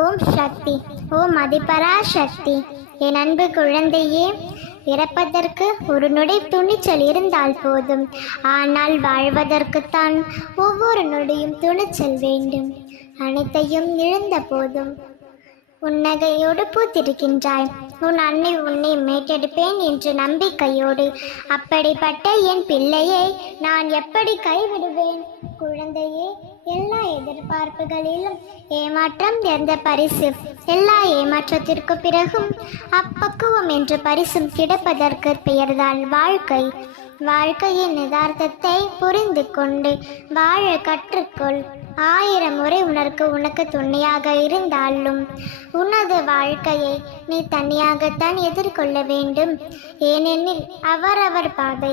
ஓம் சக்தி ஓம் அதிபரா சக்தி. என் அன்பு குழந்தையே இறப்பதற்கு ஒரு நொடி துணிச்சல் இருந்தால் போதும். ஆனால் வாழ்வதற்குத்தான் ஒவ்வொரு நொடியும் துணிச்சல் வேண்டும். அனைத்தையும் இழந்த போதும். உன்னகையோடு பூத்திருக்கின்றாய். உன் அன்னை உன்னை மீட்டெடுப்பேன் என்ற நம்பிக்கையோடு. அப்படிப்பட்ட என் பிள்ளையை நான் எப்படி கைவிடுவேன்? குழந்தையே எல்லா எதிர்பார்ப்புகளிலும் ஏமாற்றம் எந்த பரிசு. எல்லா ஏமாற்றத்திற்கு பிறகும் அப்பக்குவம் என்ற பரிசும் கிடைப்பதற்கு பெயர்தான் வாழ்க்கை. வாழ்க்கையின் யதார்த்தத்தை புரிந்து கொண்டு வாழ கற்றுக்கொள். ஆயிரம் முறை உனக்கு உனக்கு துணையாக இருந்தாலும் உனது வாழ்க்கையை நீ தனியாகத்தான் எதிர்கொள்ள வேண்டும். ஏனெனில் அவரவர் பாதை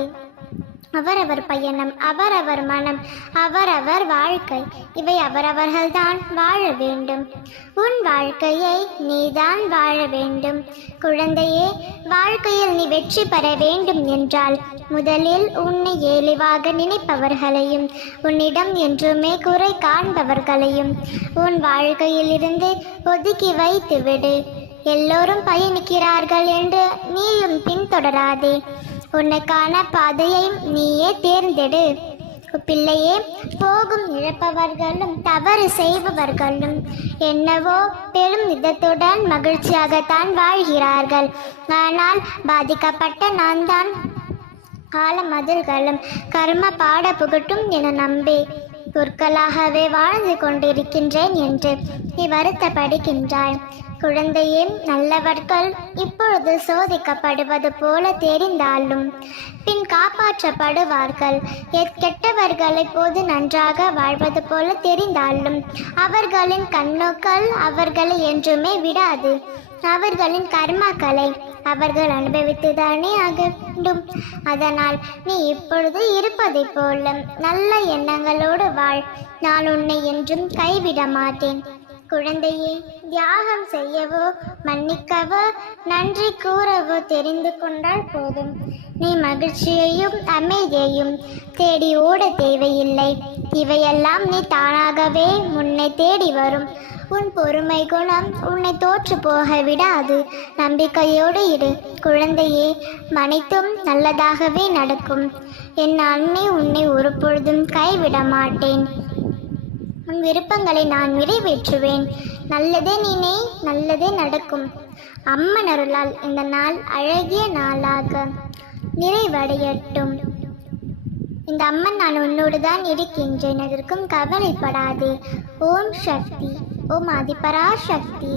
அவரவர் பயணம் அவரவர் மனம் அவரவர் வாழ்க்கை. இவை அவரவர்கள்தான் வாழ வேண்டும். உன் வாழ்க்கையை நீதான் வாழ வேண்டும். குழந்தையே வாழ்க்கையில் நீ வெற்றி பெற வேண்டும் என்றால் முதலில் உன்னை ஏளிவாக நினைப்பவர்களையும் உன்னிடம் என்றுமே குறை காண்பவர்களையும் உன் வாழ்க்கையிலிருந்து ஒதுக்கி வைத்து விடு எல்லோரும் பயணிக்கிறார்கள் என்று நீயும் பின்தொடராதே. உனக்கான பாதையை நீயே தேர்ந்தெடு. பிள்ளையே போகும் இழப்பவர்களும் தவறு செய்பவர்களும் என்னவோ பெரும் விதத்துடன் மகிழ்ச்சியாகத்தான் வாழ்கிறார்கள். ஆனால் பாதிக்கப்பட்ட நான் தான் கால மதில்களும் கர்ம பாட புகட்டும் என நம்பி பொற்களாகவே வாழ்ந்து கொண்டிருக்கின்றேன் என்று நீ வருத்தப்படுகின்றாய். குழந்தையே நல்லவர்கள் இப்பொழுது சோதிக்கப்படுவது போல தெரிந்தாலும் பின் காப்பாற்றப்படுவார்கள். கெட்டவர்கள் இப்போது நன்றாக வாழ்வது போல தெரிந்தாலும் அவர்களின் கண்ணோக்கள் அவர்களை என்றுமே விடாது. அவர்களின் கர்மாக்களை அவர்கள் அனுபவித்துதானே ஆக வேண்டும். அதனால் நீ இப்பொழுது இருப்பதைப் போல நல்ல எண்ணங்களோடு வாழ். நான் உன்னை என்றும் கைவிட மாட்டேன். குழந்தையே தியாகம் செய்யவோ மன்னிக்கவோ நன்றி கூறவோ தெரிந்து கொண்டால் போதும். நீ மகிழ்ச்சியையும் அமைதியையும் தேடி ஓட தேவையில்லை. இவையெல்லாம் நீ தானாகவே முன்னை தேடி வரும். உன் பொறுமை குணம் உன்னை தோற்று போக விடாது. நம்பிக்கையோடு இரு. குழந்தையே மனைத்தும் நல்லதாகவே நடக்கும். என் அன்னை உன்னை ஒரு பொழுதும் கைவிட மாட்டேன். உன் விருப்பங்களை நான் நிறைவேற்றுவேன். நல்லதே நீனே நல்லதே நடக்கும். அம்மன் அருளால் இந்த நாள் அழகிய நாளாக நிறைவடையட்டும். இந்த அம்மன் நான் உன்னோடு தான் இருக்கின்றேன். அதற்கும் கவலைப்படாதே. ஓம் சக்தி. ஓம் அதிபரா சக்தி